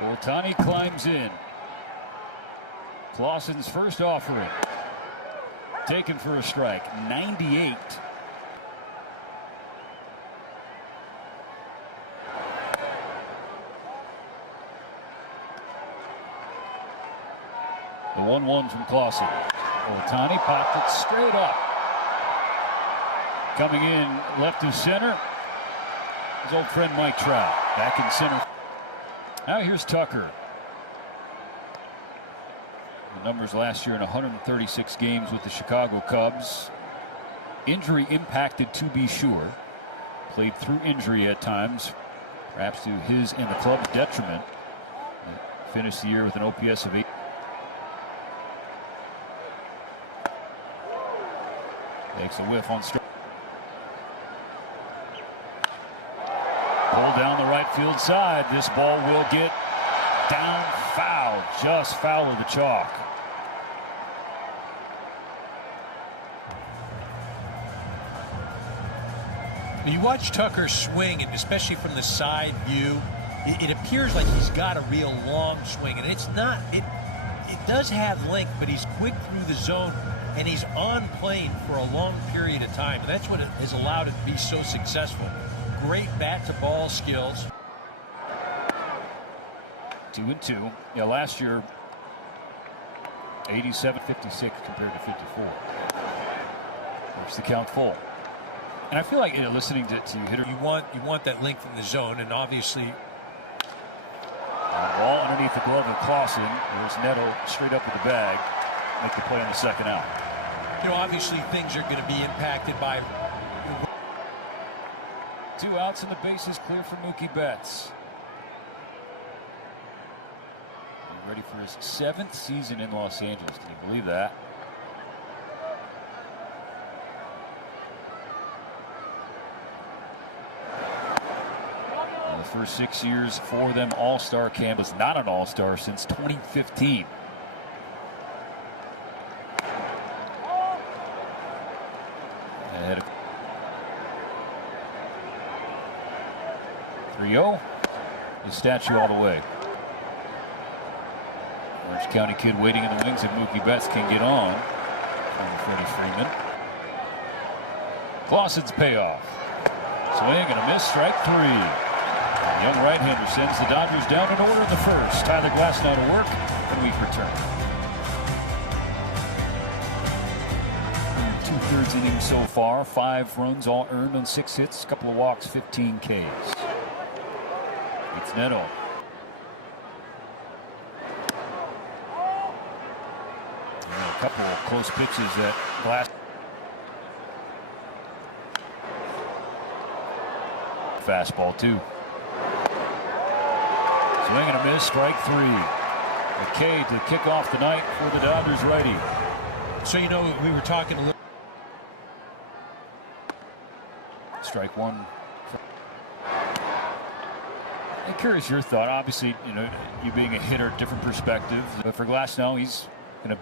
Ohtani climbs in. Clausen's first offering. Taken for a strike. 98. The 1-1 from Clausen. Ohtani popped it straight up. Coming in left of center. His old friend Mike Trout back in center. Now here's Tucker. The numbers last year in 136 games with the Chicago Cubs. Injury impacted, to be sure. Played through injury at times, perhaps to his and the club's detriment. Finished the year with an OPS of 8. Takes a whiff on strike. Pulled down the right field side. This ball will get down foul, just foul of the chalk. You watch Tucker swing, and especially from the side view, it appears like he's got a real long swing, and it's not. It does have length, but he's quick through the zone, and he's on plane for a long period of time. And that's what has allowed it to be so successful. Great bat-to-ball skills. 2-2. Yeah, last year, 87-56 compared to 54. Works the count full. And I feel like, listening to hitter, you want that length in the zone, and obviously. Ball underneath the glove of Clausen. There's Neto straight up with the bag. Make the play on the second out. Obviously things are going to be impacted by. 2 outs and the bases clear for Mookie Betts. Ready for his 7th season in Los Angeles. Can you believe that? The first 6 years for them, All-Star camp was not an All-Star since 2015. Ahead of 3-0. The statue all the way. Orange County kid waiting in the wings if Mookie Betts can get on. From Freddie Freeman. Clausen's payoff. Swing and a miss, strike 3. The young right-hander sends the Dodgers down in order in the first. Tyler Glasnow to work, and we return. 2/3 innings so far. 5 runs all earned on 6 hits, a couple of walks, 15 Ks. It's Neto. A couple of close pitches at Glass. Fastball, too. Swing and a miss, strike 3. A K to kick off the night for the Dodgers righty. So, we were talking a little. Strike 1. I'm curious your thought. Obviously, you being a hitter, different perspective. But for Glasnow, he's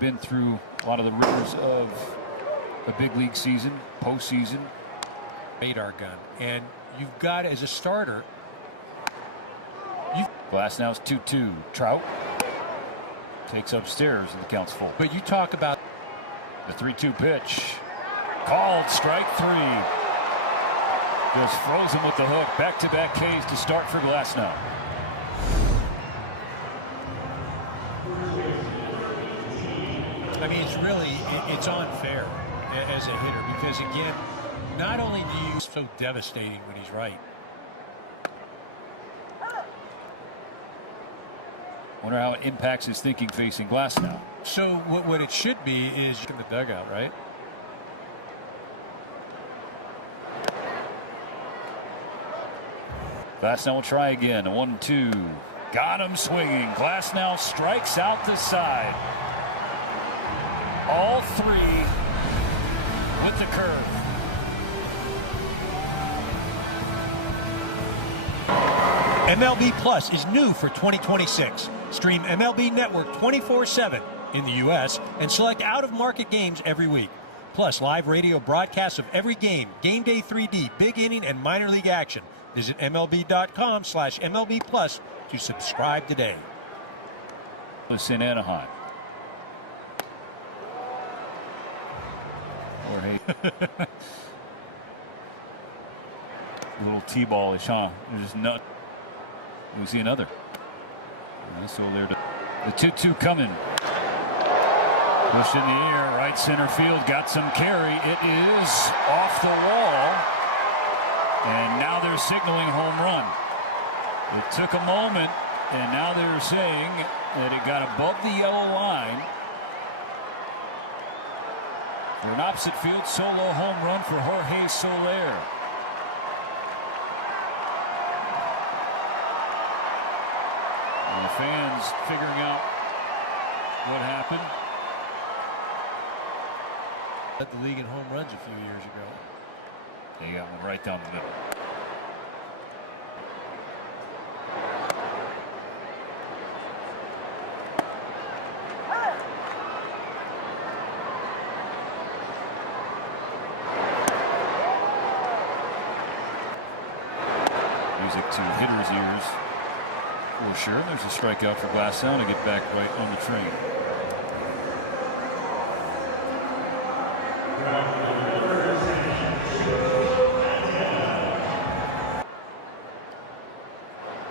been through a lot of the rigors of a big league season, postseason. Radar gun. And you've got, as a starter, Glasnow's 2-2. Trout takes upstairs and the count's full. But you talk about the 3-2 pitch. Called strike 3. Just frozen with the hook. Back-to-back Ks to start for Glasnow. I mean, it's unfair as a hitter because, again, not only do you so devastating when he's right. Wonder how it impacts his thinking facing Glasnow. So what it should be is in the dugout, right? Glasnow will try again. A 1-2. Got him swinging. Glasnow strikes out the side. All 3 with the curve. MLB Plus is new for 2026. Stream MLB Network 24/7 in the U.S. and select out-of-market games every week. Plus, live radio broadcasts of every game, Game Day 3D, big inning, and minor league action. Visit MLB.com/MLB Plus to subscribe today. It's in Anaheim. A little T-ballish, huh? They're just nut. We see another. So there, the 2-2 coming. Pushed in the air, right center field, got some carry. It is off the wall, and now they're signaling home run. It took a moment, and now they're saying that it got above the yellow line. For an opposite field solo home run for Jorge Soler. And the fans figuring out what happened. Led the league in home runs a few years ago. They got one right down the middle. Music to hitters' ears. For sure, there's a strikeout for Glasnow to get back right on the train.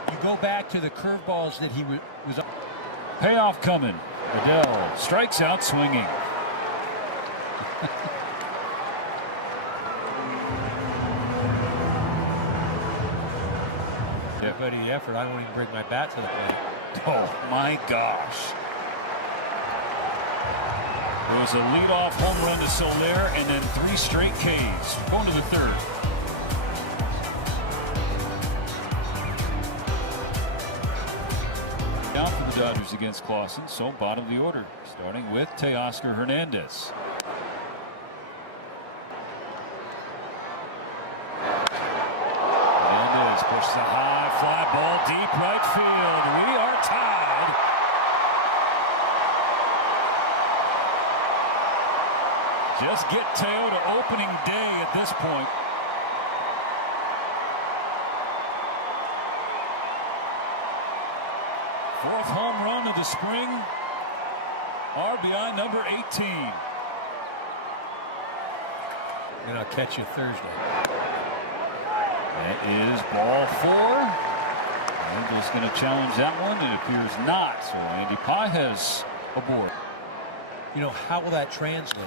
You go back to the curveballs that he was. Payoff coming. Adele strikes out swinging. Everybody the effort. I won't even bring my bat to the plate. Oh my gosh. There was a leadoff home run to Soler and then 3 straight Ks. Going to the 3rd. Down for the Dodgers against Clausen, so bottom of the order, starting with Teoscar Hernandez. Hernandez pushes a high fly ball deep right field. We are tied. Just get Teo to opening day at this point. Fourth home run of the spring. RBI number 18. And I'll catch you Thursday. That is ball 4. Angel's going to challenge that one. It appears not. So Andy Pages aboard. You know, how will that translate?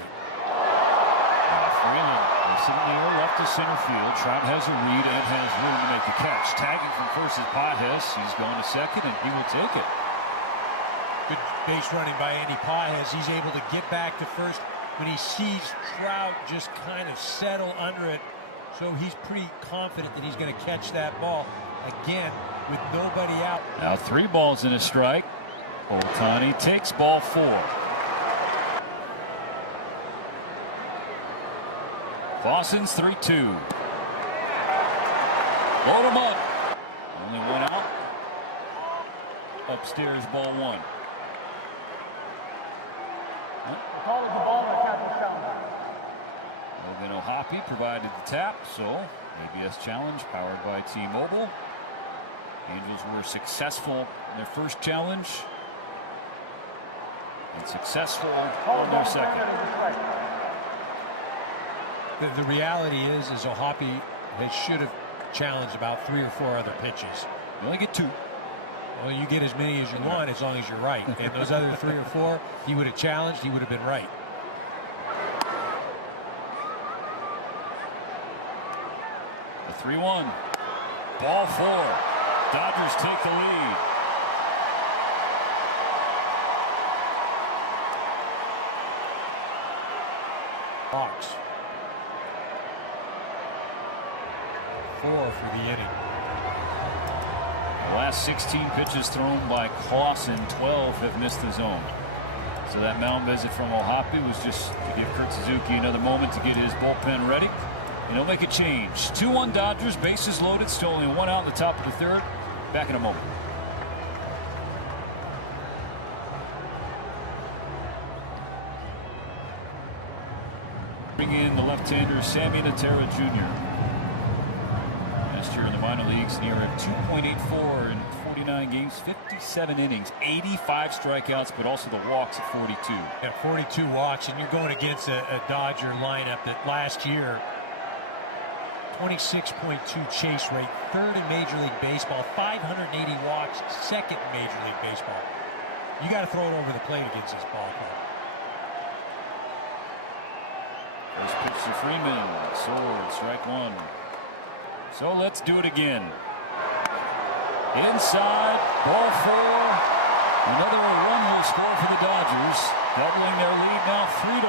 Freeman is in the air left to center field. Trout has a read and has room to make a catch. Tagging from first is Pages. He's going to second and he will take it. Good base running by Andy Pages. He's able to get back to first when he sees Trout just kind of settle under it. So he's pretty confident that he's going to catch that ball again with nobody out. Now 3 balls and a strike. Ohtani takes ball 4. Clausen's 3-2. Load him up. Only one out. Upstairs, ball 1. Logan O'Hoppe provided the tap, so ABS challenge powered by T-Mobile. Angels were successful in their first challenge and successful on their second. The reality is O'Hoppe should have challenged about 3 or 4 other pitches. You only get 2. Well, you get as many as you want as long as you're right. And those other 3 or 4, he would have challenged, he would have been right. The 3-1. Ball 4. Dodgers take the lead. Box. 4 for the inning. The last 16 pitches thrown by Clausen, 12 have missed the zone. So that mound visit from O'Hoppe was just to give Kurt Suzuki another moment to get his bullpen ready. And he'll make a change. 2-1 Dodgers, bases loaded, still only 1 out in the top of the 3rd. Back in a moment. Bring in the left-hander Sammy Natera Jr. Last year in the minor leagues, near at 2.84 in 49 games, 57 innings, 85 strikeouts, but also the walks at 42. Yeah, 42 walks, and you're going against a Dodger lineup that last year, 26.2 chase rate, third in Major League Baseball, 580 walks, second in Major League Baseball. You got to throw it over the plate against this ball club. First pitch to Freeman, sword, strike one. So let's do it again. Inside, ball four. Another run will score for the Dodgers, doubling their lead now 3-1.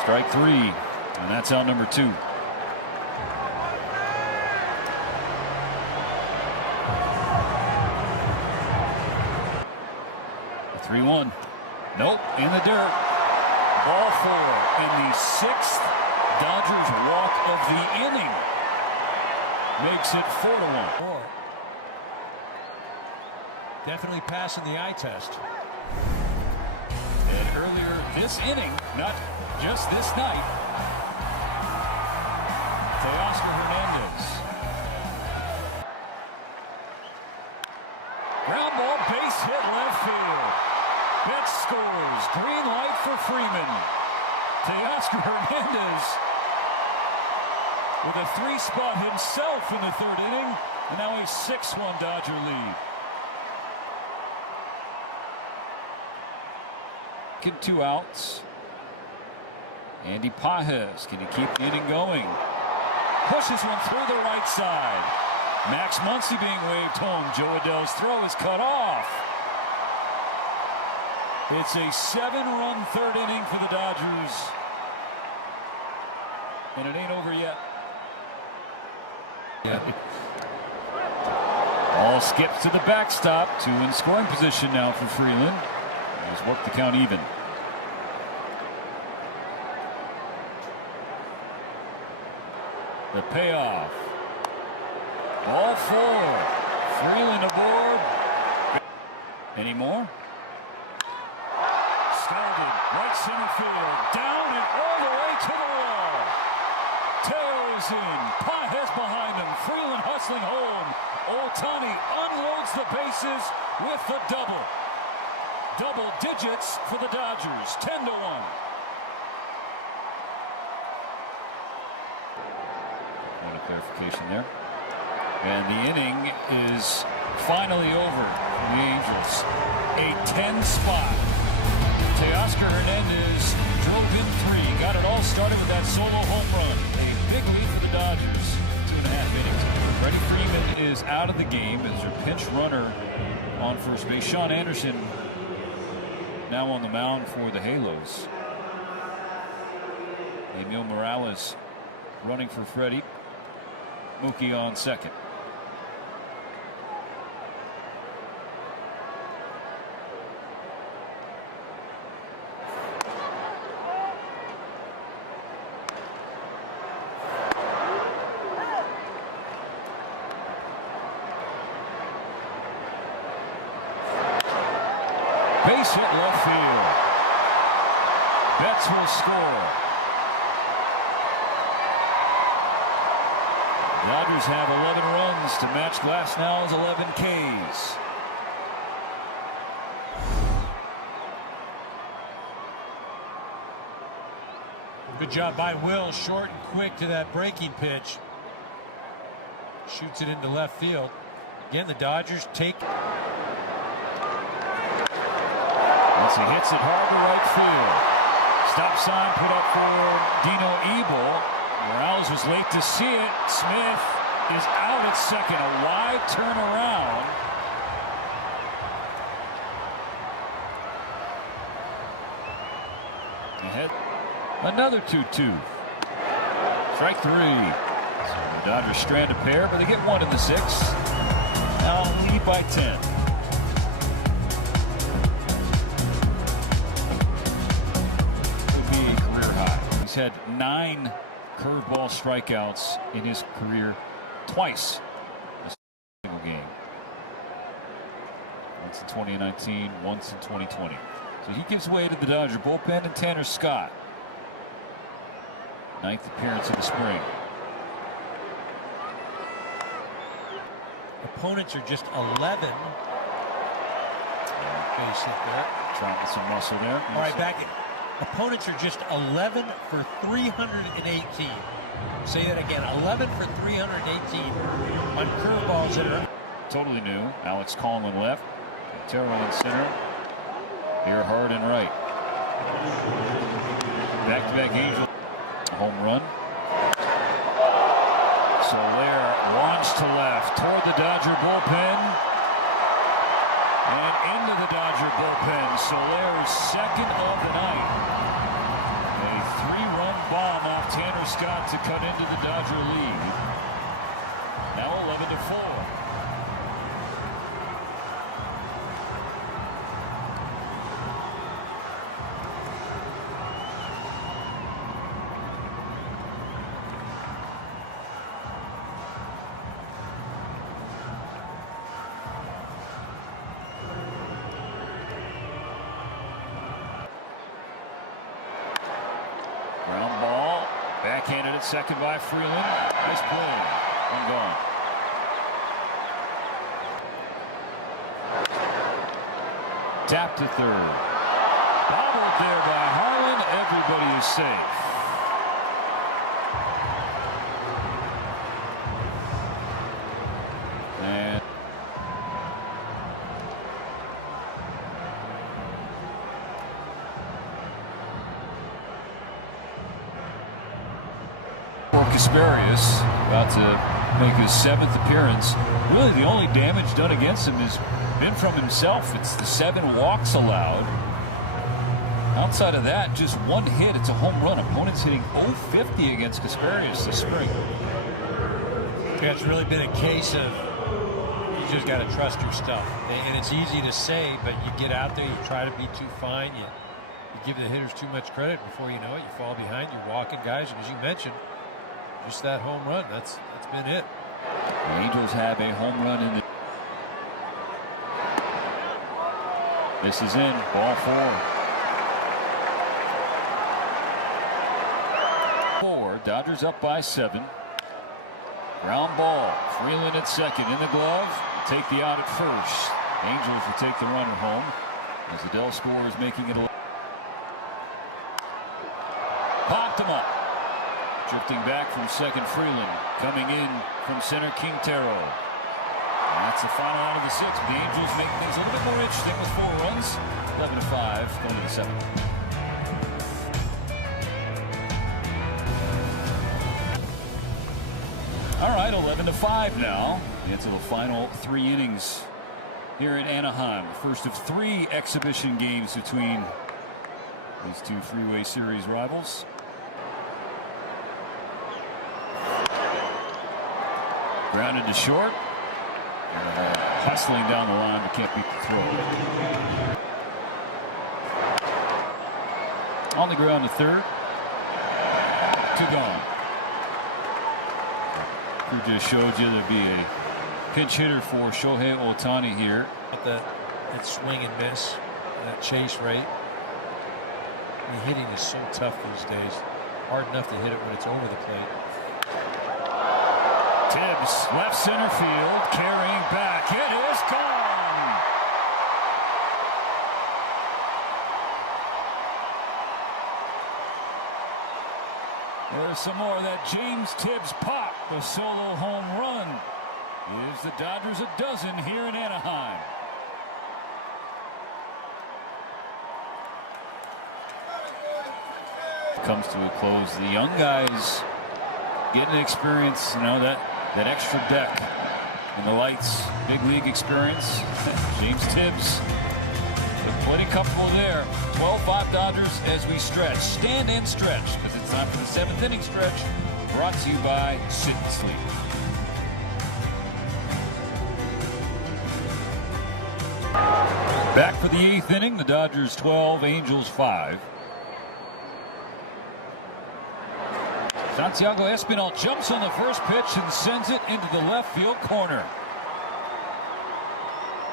Strike three, and that's out number two. The 3-1. Nope, in the dirt. Ball four, and the sixth Dodgers walk of the inning makes it 4-1. Definitely passing the eye test. And earlier this inning, not just this night, Teoscar Hernandez. Ground ball, base hit left field. Betts scores. Green light for Freeman. Teoscar Hernandez with a three-spot himself in the third inning, and now a 6-1 Dodger lead. Two outs. Andy Pages, can he keep the inning going? Pushes one through the right side. Max Muncy being waved home. Joe Adell's throw is cut off. It's a 7-run third inning for the Dodgers. And it ain't over yet. Ball skips to the backstop. Two in scoring position now for Freeland. He's worked the count even. The payoff. Ball four. Freeland aboard. Any more? Started right center field. Down and all the way to the wall. Teo is in. Pages behind him. Freeland hustling home. Ohtani unloads the bases with the double. Double digits for the Dodgers. 10-1. Point of clarification there. And the inning is finally over for the Angels. A 10 spot. Teoscar Hernandez drove in three. Got it all started with that solo home run. A big lead for the Dodgers. 2.5 innings. Freddie Freeman is out of the game as their pinch runner on first base. Sean Anderson now on the mound for the Halos. Emil Morales running for Freddie. Mookie on second. Base hit left field. Betts will score. The Dodgers have 11 runs to match Glasnow's 11 Ks. Good job by Will, short and quick to that breaking pitch. Shoots it into left field. Again, the Dodgers take. Once he hits it hard to right field. Stop sign put up for Dino Ebel. Morales was late to see it. Smith is out at second. A wide turnaround. Ahead. Another 2-2. Strike three. So the Dodgers strand a pair, but they get one in the sixth. Now lead by 10. Had 9 curveball strikeouts in his career, twice a single game. once in 2019, once in 2020. So he gives way to the Dodger bullpen and Tanner Scott. 9th appearance of the spring. Opponents are just 11. Base hit there. Trying with some muscle there. All right, back in. Opponents are just 11 for 318. Say that again. 11 for 318 on curveballs that are totally new. Alex Coleman left. Terrell in center. Earhart in right. Back-to-back Angel. Home run. Soler launched to left toward the Dodger bullpen. And into the Dodger bullpen. Soler's second of the night. A 3-run bomb off Tanner Scott to cut into the Dodger lead. Now 11-4. Ground ball, backhanded at second by Freeland. Nice play. One gone. Tap to third. Bobbled there by Harlan. Everybody is safe. And Casparius about to make his 7th appearance. Really the only damage done against him has been from himself. It's the 7 walks allowed. Outside of that, just one hit. It's a home run. Opponents hitting .050 against Casparius this spring. Yeah, it's really been a case of you just got to trust your stuff. And it's easy to say, but you get out there, you try to be too fine. You give the hitters too much credit. Before you know it, you fall behind. You're walking guys. And as you mentioned, just that home run. That's been it. The Angels have a home run in the. This is in. Ball 4. Dodgers up by 7. Ground ball. Freeland at second. In the glove. Will take the out at first. Angels will take the runner home as Adele scores, making it a. Popped him up. Drifting back from second, Freeland. Coming in from center, Quintero. And that's the final out of the 6th. The Angels make things a little bit more interesting with 4 runs. 11-5, going to the 7th. All right, 11-5 now. Into the final 3 innings here in Anaheim. The first of 3 exhibition games between these 2 Freeway Series rivals. Grounded to short. Hustling down the line, but can't beat the throw. On the ground to third. 2 gone. Who just showed you there'd be a pinch hitter for Shohei Ohtani here. That swing and miss, that chase rate. Hitting is so tough these days. Hard enough to hit it when it's over the plate. Tibbs, left center field, carrying back. It is gone. There's some more of that James Tibbs pop, the solo home run. Gives the Dodgers a dozen here in Anaheim. Comes to a close. The young guys getting experience, you know, that extra deck and the lights, big league experience. James Tibbs, plenty comfortable there. 12-5 Dodgers as we stretch. Stand and stretch, because it's time for the 7th inning stretch. Brought to you by Sit and Sleep. Back for the 8th inning. The Dodgers 12, Angels 5. Santiago Espinal jumps on the first pitch and sends it into the left field corner.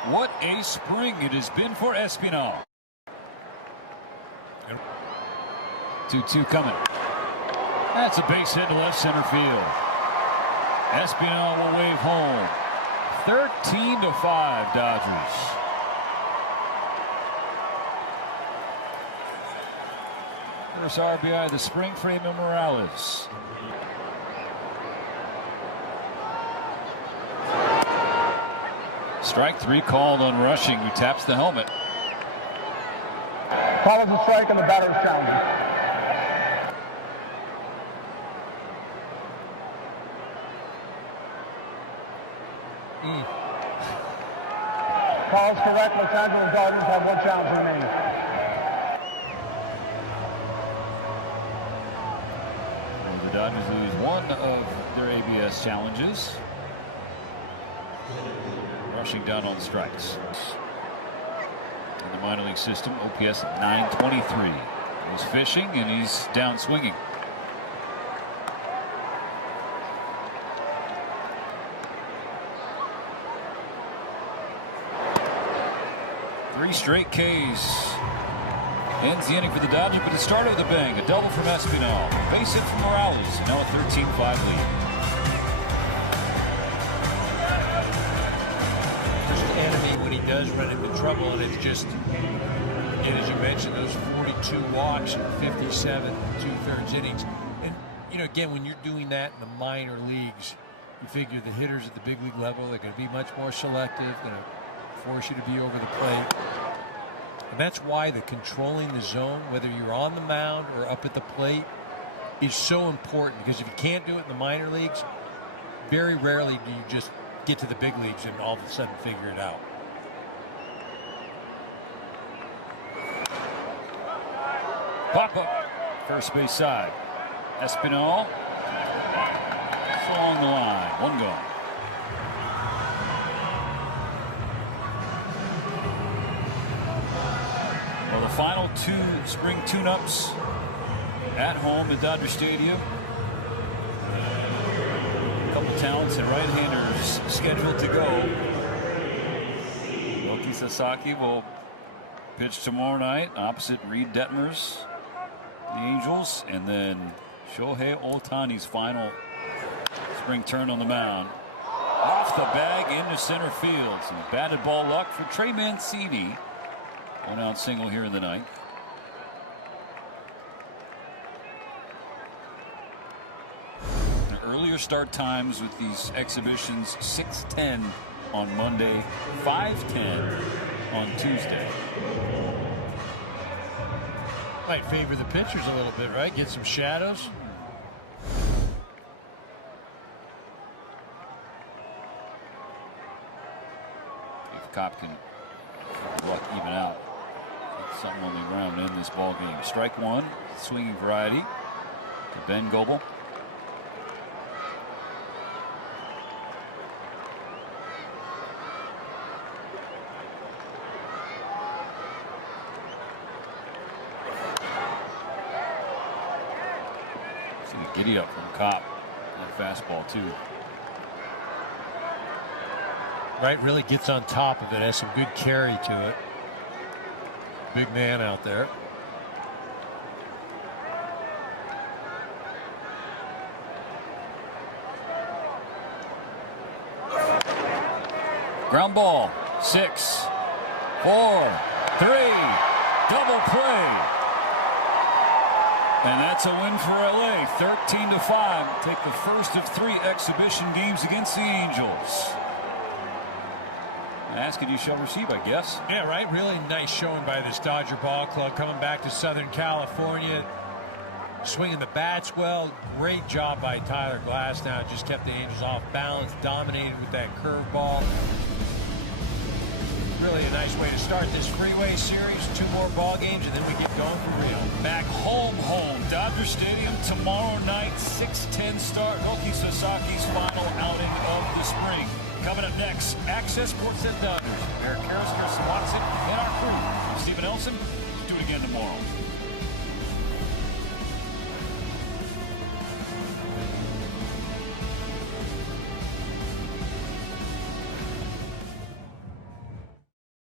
What a spring it has been for Espinal. 2-2 coming. That's a base hit to left center field. Espinal will wave home. 13-5 Dodgers. First RBI of the spring for Emil Morales. Strike 3 called on Rushing, who taps the helmet. Follows the strike on the batter's challenger. Call is correct. Los Angeles Dodgers have one challenge remaining. The Dodgers lose one of their ABS challenges. Rushing down on strikes. In the minor league system, OPS at 923. He's fishing and he's down swinging. Three straight Ks. Ends the inning for the Dodgers, but it started with a bang. A double from Espinal. Base hit from Morales. Now a 13-5 lead. When he does run into trouble, and it's just, and as you mentioned, those 42 walks and 57 2/3 innings. And you know, again, when you're doing that in the minor leagues, you figure the hitters at the big league level, they're going to be much more selective, going to force you to be over the plate. And that's why the controlling the zone, whether you're on the mound or up at the plate, is so important, because if you can't do it in the minor leagues, very rarely do you just get to the big leagues and all of a sudden figure it out. Pop up. First base side. Espinal. Along the line. One gone. Well, the final two spring tune-ups at home at Dodger Stadium. A couple talented right-handers scheduled to go. Yoki Sasaki will pitch tomorrow night opposite Reed Detmers, the Angels, and then Shohei Ohtani's final spring turn on the mound. Off the bag into center field. Some batted ball luck for Trey Mancini. One out single here in the ninth. The earlier start times with these exhibitions: 6:10 on Monday, 5:10 on Tuesday. Might favor the pitchers a little bit, right? Get some shadows. If Cobb can luck even out, get something on the ground in this ball game. Strike one, swinging variety to Ben Goebel. Giddy up from Cobb. That fastball too. Right, really gets on top of it. Has some good carry to it. Big man out there. Ground ball. 6, 4, 3. Double play. And that's a win for LA, 13-5. Take the first of 3 exhibition games against the Angels. Ask and you shall receive, I guess. Yeah, right. Really nice showing by this Dodger ball club, coming back to Southern California, swinging the bats well. Great job by Tyler Glasnow. Just kept the Angels off balance, dominated with that curveball. Really a nice way to start this Freeway Series. 2 more ball games, and then we get going for real. Back home, Dodger Stadium tomorrow night, 6:10 start. Yoki Sasaki's final outing of the spring. Coming up next, Access Sports at Dodgers. Eric Harris, Kirsten Watson, and our crew. I'm Stephen Elson. Do it again tomorrow.